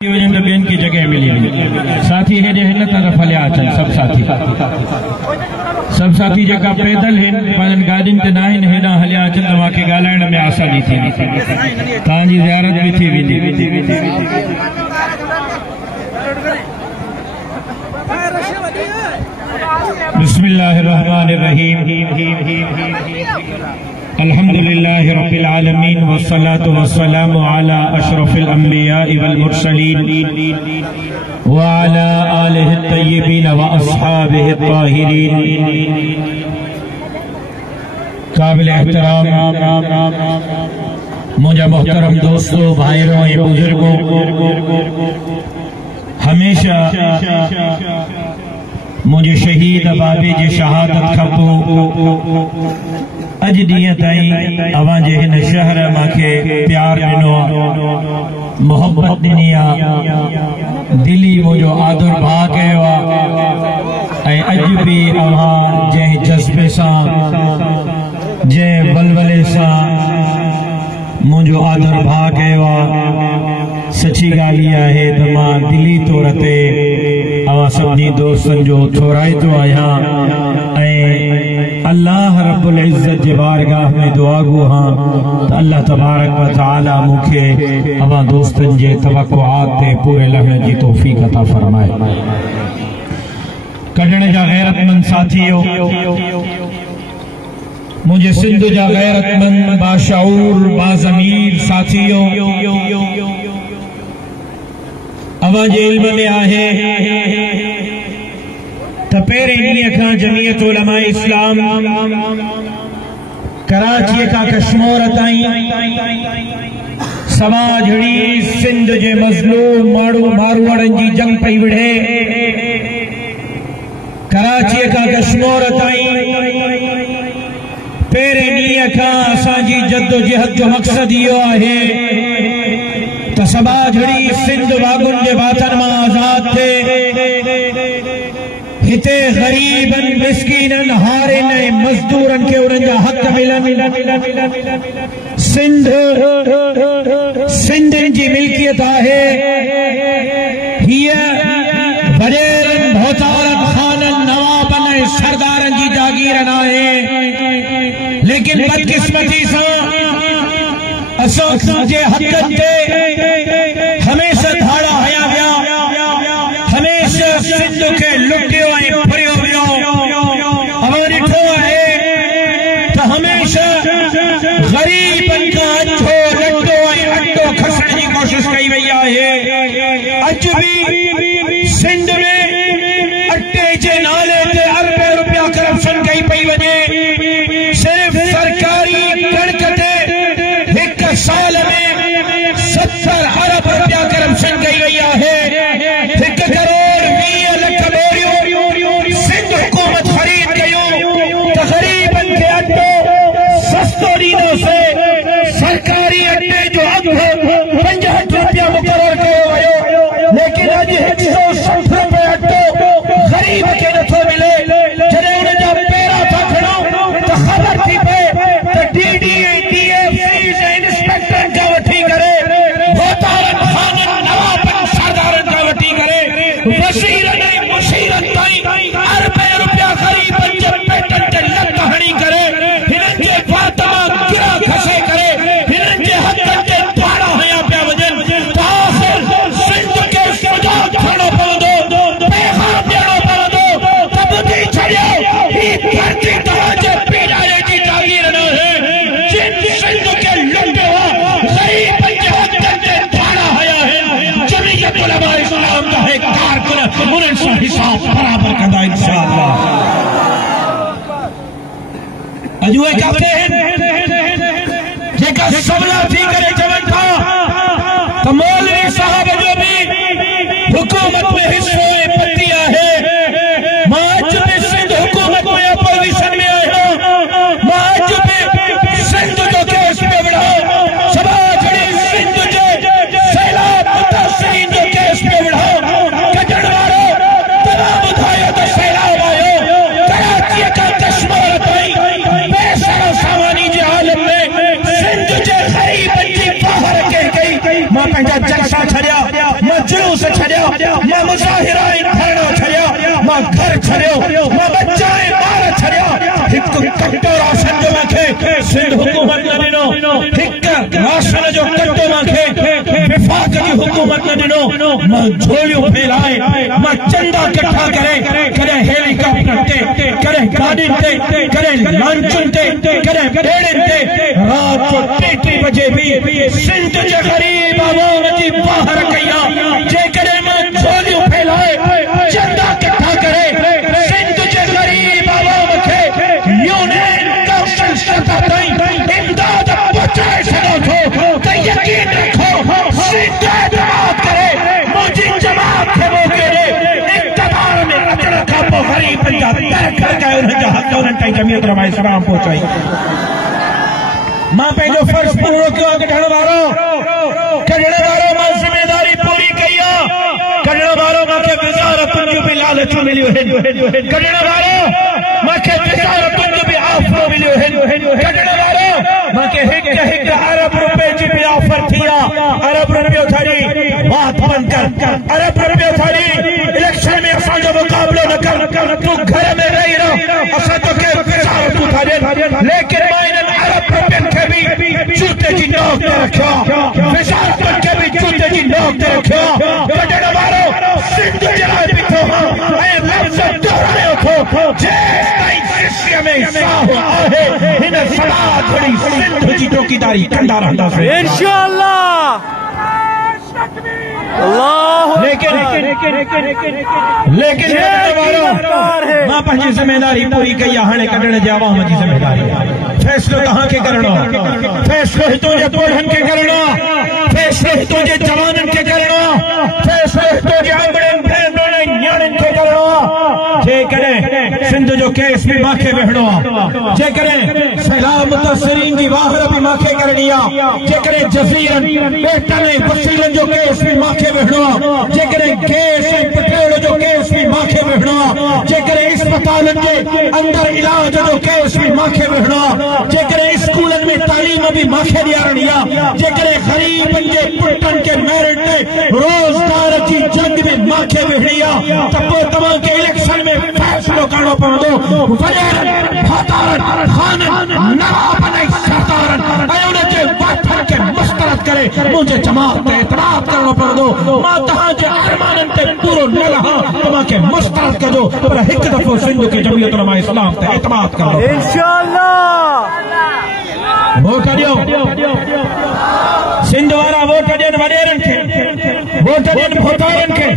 बेन की जगह मिली साथी है हिन तरफ हलिया अचन सब साथी जका पैदल हैं पान गाड़िन ते नाहिन हेडा हलिया अचन तवाके गालाइण में आसानी थी तांजी ज़ियारत भी थी वेंदी। बिस्मिल्लाहिर्रहमानिर्रहीम अल्हम्दुलिल्लाहि रब्बिल आलमीन वस्सलातु वस्सलामु अला अशरफिल अंबिया वल मुरसलीन व अला आलिहि तय्यबीन व अस्हाबिहि ताहिरीन। काबिल एहतराम मुझे मोहतरम दोस्तों, भाइयों और बुजुर्गों, हमेशा मुझे शहीद बाबे जी शहादत खपो अज दिए ताई अवां जे हिन शहर माखे प्यार दिनो, मोहब्बत दिनी आ, दिली मुझो आदर भा कयो आ। अज भी अवां जे जज्बे सां जे बलबले सां मुझो आदर भा कयो आ। सची गाली है तो मां दिली तौर ते अवां सभी दोस्तन जो थोराइतो आया। अल्लाह रब्बुल इज्जत जे बारगाह में दुआ गो हाँ तो अल्लाह तबारक व तआला मुखे अवां दोस्तन जे तवक्कुआत ते पूरे लहण की तौफीक अता फरमाए। कढण जा गैरतमंद साथियों, मुझे सिंध जा गैरतमंद बाशऊर बाज़मीर साथियों, अवां जे इल्म में आहे तो पेरे ॾींहं खां जमीयत उलमा इस्लाम कराची का कश्मीर ताईं समाजड़ी सिंध जे मज़लूम मारवाड़न जी जंग पई विढ़े। कराची का कश्मीर ताईं पेरे ॾींहं खां असांजी जद्दोजहद जो मक़सद इहो आहे तो समाजड़ी सिंध वागुन जे बातन मां आज़ाद थे। हिते गरीबन मिस्कीनन हारिन मजदूरन के उन हक मिलन। सिंध जी मिल्कियत है, वडेरन भोतारन खानन नवाबन सरदारन जी जागीरन है। लेकिन बदकिस्मती से असां जे हकन ते हमेशा धाड़ा हया विया, हमेशा सिंध के लुटियो फरियो वियो। अवां ॾिठो है तो हमेशा गरीबन का अछो लट्टो अड्डो खसण की कोशिश कई वही है। अज भी सिंध में अट्टे जे नाले ते अरबे रुपया करप्शन कई पई वने। सिर्फ सरकारी कणक ते एक साल में 70 अरब रुपया करप्शन कई वही है। 1 करोड़ 20 लख बोरियों सिंध हुकूमत खरीद कयो तो गरीबन के अड्डो सस्तो ॾींदो से सरकारी अड्डे जो अघु 65 रुपया मुक़रर कयो वियो। लेकिन अज 160 रुपए अड्डो गरीब के नथो मिले। जॾहिं उन जा पेरा था खणो तो खबर थी पए तो DDF इंस्पेक्टर का वठी करे, भोतारन खानन नवाबन सरदारन का वठी करे, वज़ीरन मुशीरन ताईं अरबे रुपया गरीबन जे पेटन ते लत हणी करे, हिनन जे फातिमा गिरा खसे करे, हिनन जे हकन ते धाड़ा हया पिया वजन। तो आखिर सिंध के सजा थियणो पवंदो, पैगाम ॾियणो पवंदो त ॿुधी छॾियो ही धरती तव्हांजे पीड़ारे जी जागीर न है। जिन सिंध के लुटियो गरीबन जे हकन ते धाड़ा हया है, जमीयत उलमा इस्लाम का है कारकुन उन्हनि सां हिसाब बराबर कंदा इंशाअल्लाह। अज उहे किथे आहिनि जेका सबला थी करे चवनि था तो मौलवी साहब जो भी हुकूमत में हिस्सो पती आहे। मां अज भी सिंध हुकूमत में अपोजिशन में आहियां। मां अज भी सिंध जो केस पे विढ़ो, समाजड़ी सिंध जे सैलाब मुतासिरीन जो केस पे विढ़ो। कढण वारो तव्हां ॿुधायो त सैलाब आयो कराची का कश्मीर ताईं बेसरो सामानी जे आलम में सिंध जे गरीबन जी बाहर के गई। मां पंहिंजा मां मुज़ाहिरा धरणो छड़ियो मां घर छड़ियो मां बच्चा ॿार छड़ियो हिकु कटो राशन जो मूंखे सिंध हुकूमत न ॾिनो हिकु राशन जो कटो मूंखे विफाक जी हुकूमत न ॾिनो मां झोलियूं फैलाए मां चंदा इकट्ठा करे कॾहिं हेलीकॉप्टर ते कॾहिं गाॾियुनि ते कॾहिं लॉन्चुनि ते कॾहिं ॿेड़ियुनि ते रात जो 3 बजे भी सिंध जे ग़रीब आवाम जी बाहर कई आहे जेकॾहिं मां झोलियूं फैलाए चंदा इकट्ठा करे सिंध जे ग़रीब आवाम खे यूनियन काउंसिल सतह ताईं इमदाद पहुचाए सघो थो त यकीन रखो सिंध एतमाद करे मुंहिंजी जमात खे मोकिले ॾे इक़्तिदार में अचण खां पोइ ग़रीबनि जा दर घर कयो उन्हनि जा हक़ उन्हनि ताईं जमीयत उलमा इस्लाम पहुचाई मां पंहिंजो फर्ज़ पूरो कयो आहे कढण वारो मां ज़िम्मेदारी पूरी कई आहे कढण वारो मूंखे वज़ारतुनि जूं बि लालचूं मिलियूं आहिनि कढण वारो मूंखे वज़ारतुनि जो बि ऑफर मिलियो आहिनि कढण वारो मूंखे हिकु अरब रुपए जी बि ऑफर थी आहे अरब रुपयो छड़ी बात बंद कर अरब रुपयो छड़ी इलेक्शन में असांजो मुक़ाबलो न कर तूं घर में रही रहो असां तोखे वज़ारतूं था ॾियनि लेकिन मां इन्हनि अरब रुपयनि खे बि जूते जी नोक ते रखियो वज़ारतुनि खे बि जूते जी नोक ते रखियो कढण वारो सिंध जे लाइ बीठो ऐं लफ़्ज़ दोहरायो थो जेसिताईं दृश्य में साहु आहे हिन सदा घड़ी सिंध जी चौकीदारी कंदा रहंदासीं इंशाअल्लाह लेकिन मां पंहिंजी ज़िम्मेदारी पूरी कई आहे हाणे कढण जी आवाम जी ज़िम्मेदारी फैसलो तव्हांखे करणो आहे फैसलो हितों जे ॿोढ़नि खे करणो आहे फैसलो हितों जे जवाननि खे करणो आहे फैसलो हितों जे आंबड़नि भेनरुनि न्याणियुनि खे करणो आहे जेकॾहिं सिंध जो केस बि मूंखे वेहणो आहे जेकॾहिं सैलाब मुतासिरीन जी वाहर बि मूंखे करणी आहे जेकॾहिं जज़ीरनि ॿेटनि ऐं वसीलनि जो केस बि मूंखे वेहणो आहे जेकॾहिं गैस ऐं पेट्रोल जो केस बि मूंखे वेहणो आहे जेकॾहिं इस्पतालनि जे अंदर इलाज जो केस बि मूंखे वेहणो आहे जेकॾहिं स्कूलनि में तालीम बि मूंखे ॾियारणी आहे जेकॾहिं ग़रीबनि जे पुटनि खे मेरिट ते रोज़गार जी जंग बि मूंखे वेहणी आहे त पोइ तव्हांखे इलेक्शन में फैसलो करणो पवंदो वज़ीरनि भातारनि ख़ाननि नवाबनि ऐं सरदारनि ऐं उन जे वाठनि खे मुस्तरद करे मुंहिंजे जमात ते एतराज़ करणो पवंदो मां तव्हांजे अरमाननि ते पूरो न रहां तव्हांखे मुस्तरद कजो पर हिकु दफ़ो सिंध खे जमीयत उलमा इस्लाम ते एतमाद करो इंशाअल्लाह वोट ॾियो सिंध वारा वोट ॾियनि वॾेरनि खे वोट ॾियनि भोतारनि खे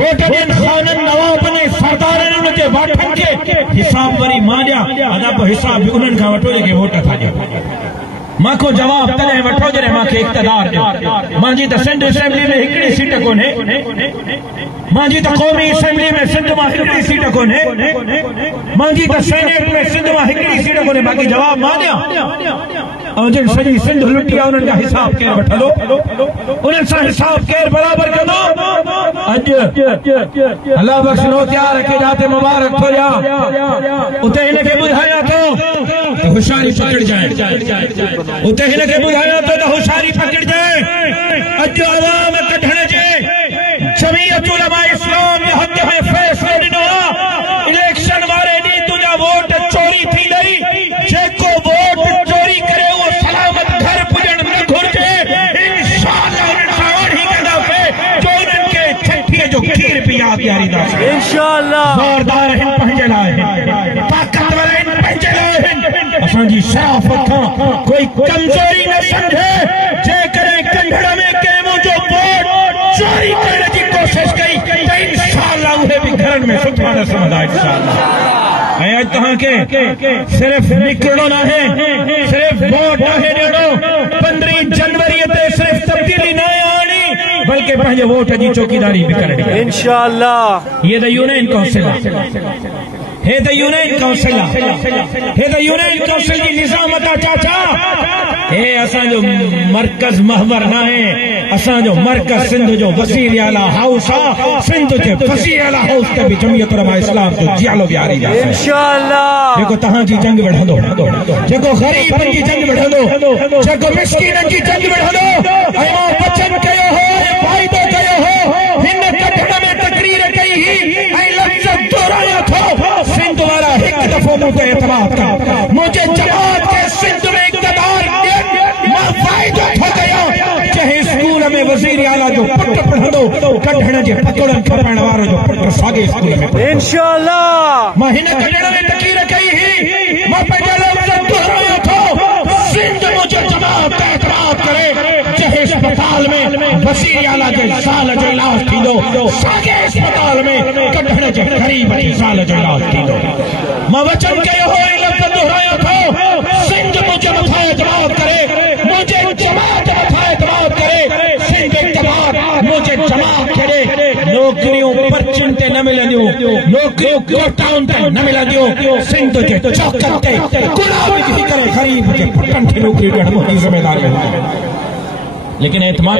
वोट ॾियनि ख़ाननि नवाबनि सरदारनि उन जे वाठनि खे हिसाब वरी मां ॾियां अदब हिसाब बि उन्हनि खां वठो जेके वोट था ॾियनि मांखो जवाब तॾहिं वठो जॾहिं मूंखे इक़्तिदार ॾियो मुंहिंजी त सिंध असेंबली में हिकिड़ी सीट कोन्हे मुंहिंजी त क़ौमी असेंबली में सिंध मां हिकिड़ी सीट कोन्हे मुंहिंजी त सेनेट में सिंध मां हिकिड़ी सीट कोन्हे बाक़ी जवाब मां ॾियां ऐं जिन सॼी सिंध लुटी आहे उन्हनि जा हिसाब केरु वठंदो उन्हनि सां हिसाब केरु बराबरि कंदो अॼु अलाह बख़्श नो तयार खे जाते मुबारक थो ॾियां उते हिनखे ॿुधायां थो त होशियारी पकड़जांइ उते हिनखे ॿुधायां थो त होशियारी पकड़जांइ अॼु अवाम कढण जे जमीयत उलमा इस्लाम जे हक़ में फ़ैसिलो ॾिनो आहे इलेक्शन वारे ॾींहुं तुंहिंजा वोट चोरी थी वई जेको वोट चोरी करे उहो सलामत घर पुॼण न घुरिजे इंशाअल्लाह उन्हनि सां ओढ़ी कंदासीं जो उन्हनि खे छठीअ जो खीर बि यादि ॾियारींदासीं इंशाअल्लाह ज़ोरदार आहिनि पंहिंजे लाइ ताक़तवर आहिनि पंहिंजे लाइ आहिनि असांजी शराफ़त खां कोई कमज़ोरी न सम्झे जेकॾहिं कंढड़ में कंहिं मुंहिंजो वोट चोरी करण जी कोशिश कई त इंशाअल्लाह उहे बि घरनि में सुठा न सम्झंदा इंशाअल्लाह ऐं अॼु तव्हांखे सिर्फ़ निकिरणो नाहे सिर्फ़ वोट नाहे ॾियणो 15 जनवरी ते सिर्फ़ तब्दीली न आणी बल्कि पंहिंजे वोट जी चौकीदारी बि करणी आहे इंशाअल्लाह ये त यूनियन काउंसिल आहे हे त यूनियन काउंसिल आहे हे त यूनियन काउंसिल जी निज़ामत आहे चाचा हे असांजो मरकज़ महवर न आहे असांजो मरकज़ सिंध जो वज़ीर आला हाउस आहे सिंध जे वज़ीर आला हाउस ते बि जमीयत उलमा इस्लाम जो जियालो ॾियारींदासीं इंशाअल्लाह जेको तव्हांजी जंग विढ़ंदो जेको ग़रीबनि जी जंग विढ़ंदो जेको मिस्कीननि जी जंग विढ़ंदो ऐं मां वचन कयो हो ऐं वाइदो कयो हो हिन कढण कढण जे पकड़न खपण वारो जो पुट सागे स्कूल में इंशाअल्लाह मां हिन कढण में तकीर कई ही मां पंहिंजा लफ़्ज़ दोहरायो थो सिंध मुझे जमात का एतराफ़ करे जहे अस्पताल में वसीर आला जे साल जो इलाज थींदो सागे अस्पताल में कढण जे ग़रीब जे साल जो इलाज थींदो मां वचन कयो हो लफ़्ज़ दोहरायो थो सिंध मुझे मथा एतराफ़ करे मुझे जमात मथा एतराफ़ करे सिंध इत्तेफ़ाक़ मुझे जमात करे नौकरियों पर्चिन ते न मिलंदियूं नौकरियूं कोटाउन ते न मिलंदियूं सिंध जे चौकनि ते गुलामी थी करे ग़रीब जे पुटनि खे नौकरी ॾियण मुंहिंजी ज़िमेदारी आहे लेकिन एतमाद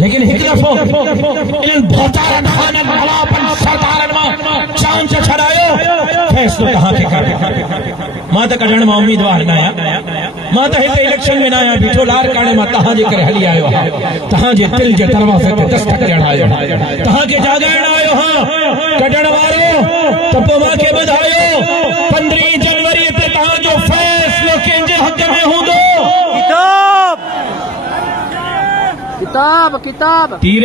लेकिन एक दफ़ो इन भौतारन खानन हवापन सरदारन मां चांच छड़ायो फैसलो तहां के कर मां त कढण मां उम्मीदवार न आया मां त हिते इलेक्शन में न आया बीठो लार काणे मां तहां जे करे हली आयो तहां जे दिल जे दरवाज़े ते दस्तक ॾियण आयो तहां के जागाइण आयो हां कढण वारो त पोइ मां के ॿुधायो 15 जनवरी ते तहां जो फैसलो कंहिंजे हक़ में हूंदो किताब किताब तीर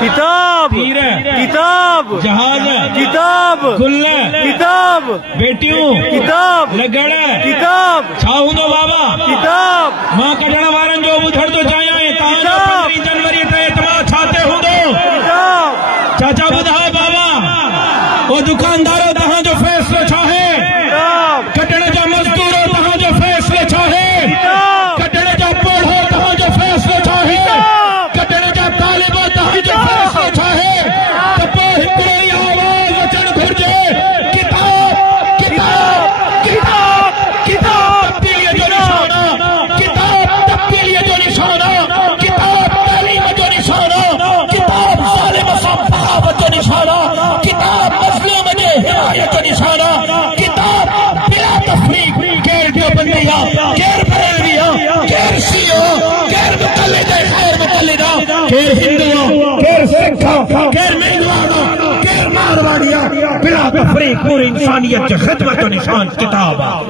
किताब तीर किताब जहाज किताब गुल किताब बेटियों किताब लगड़ किताब छा हूंदो बाबा किताब मां कढण वारनि जो ॿुधण थो चाहियां तव्हांजो 15 जनवरी ते एतमाद छा ते हूंदो किताब चाचा ॿुधायो बाबा ओ दुकानदारो तव्हांजो फ़ैसिलो छा आहे कढण जा मज़दूरो तव्हांजो फ़ैसिलो छा आहे कढण जा पढ़ो तव्हांजो फ़ैसिलो छा आहे कढण जा तालिबो तव्हांजो फ़ैसिलो छा आहे त पोइ हिकिड़ो ई आवाज़ अचणु घुरिजे किताब किताब किताब किताब तब्दीलीअ जो निशाना किताब तब्दीलीअ जो निशाना किताब तालीम जो निशाना किताब ज़ालिम सां बग़ावत जो निशाना किताब मज़लूम जे हिमायत जो निशाना किताब बिला तफ़रीक़ केर देवबंदी आहे केर बरेलवी आहे केर शियो केर मुक़ल्लिद ग़ैर मुक़ल्लिद केर हिंदू केर सिख केर मेघवाड़ केर मारवाड़ी बिला तफ़रीक़ पूरी इंसानियत जी ख़िदमत जो निशान किताब आहे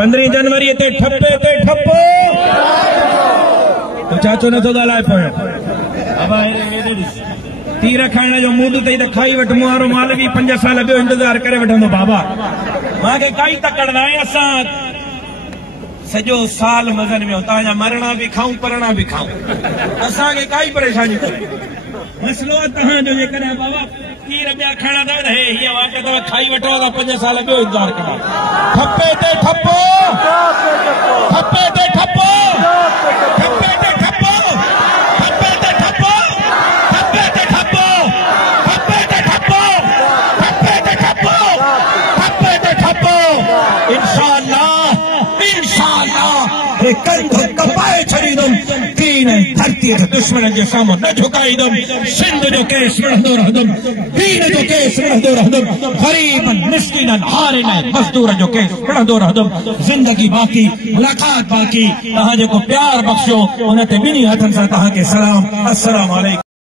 15 जनवरी ते ठप्पो तो चाचो नथो ॻाल्हाए पियो तीर खाइण जो मूड अथई त खाई वठ मुहारो माल बि 5 साल ॿियो इंतज़ार करे वठंदो बाबा मूंखे काई तकड़ न आहे असां सॼो साल मज़न में तव्हांजा मरणा बि खाऊं परणा बि खाऊं असांखे काई परेशानी कोन्हे मसइलो तव्हांजो जेकॾहिं बाबा तीर ॿिया खाइणा अथव त हीअ वाट अथव खाई वठो त 5 साल ॿियो इंतज़ार कंदा ठप्पे ते ठप्पो ठप्पे ते ठप्पो ठप्पे ते ठप्पो ठप्पे ते ठप्पो ठप्पे ते ठप्पो ठप्पे ते ठप्पो ठप्पे ते ठप्पो ठप्पे ते ठप्पो इंशाअल्लाह इंशाअल्लाह हे कंध कपाए छॾींदुमि दीन ऐं धरतीअ जे दुश्मन जे साम्हूं न झुकाईंदुमि सिंध जो केस विढ़ंदो रहंदुमि दीन जो केस विढ़ंदो रहंदुमि ग़रीबनि मिस्कीननि हारिन ऐं मज़दूर जो केस विढ़ंदो रहंदुमि ज़िंदगी बाक़ी मुलाक़ात बाक़ी तव्हां जेको प्यार बख़्शियो उन ते ॿिन्ही हथनि सां तव्हांखे सलाम अस्सलाम वालेकुम।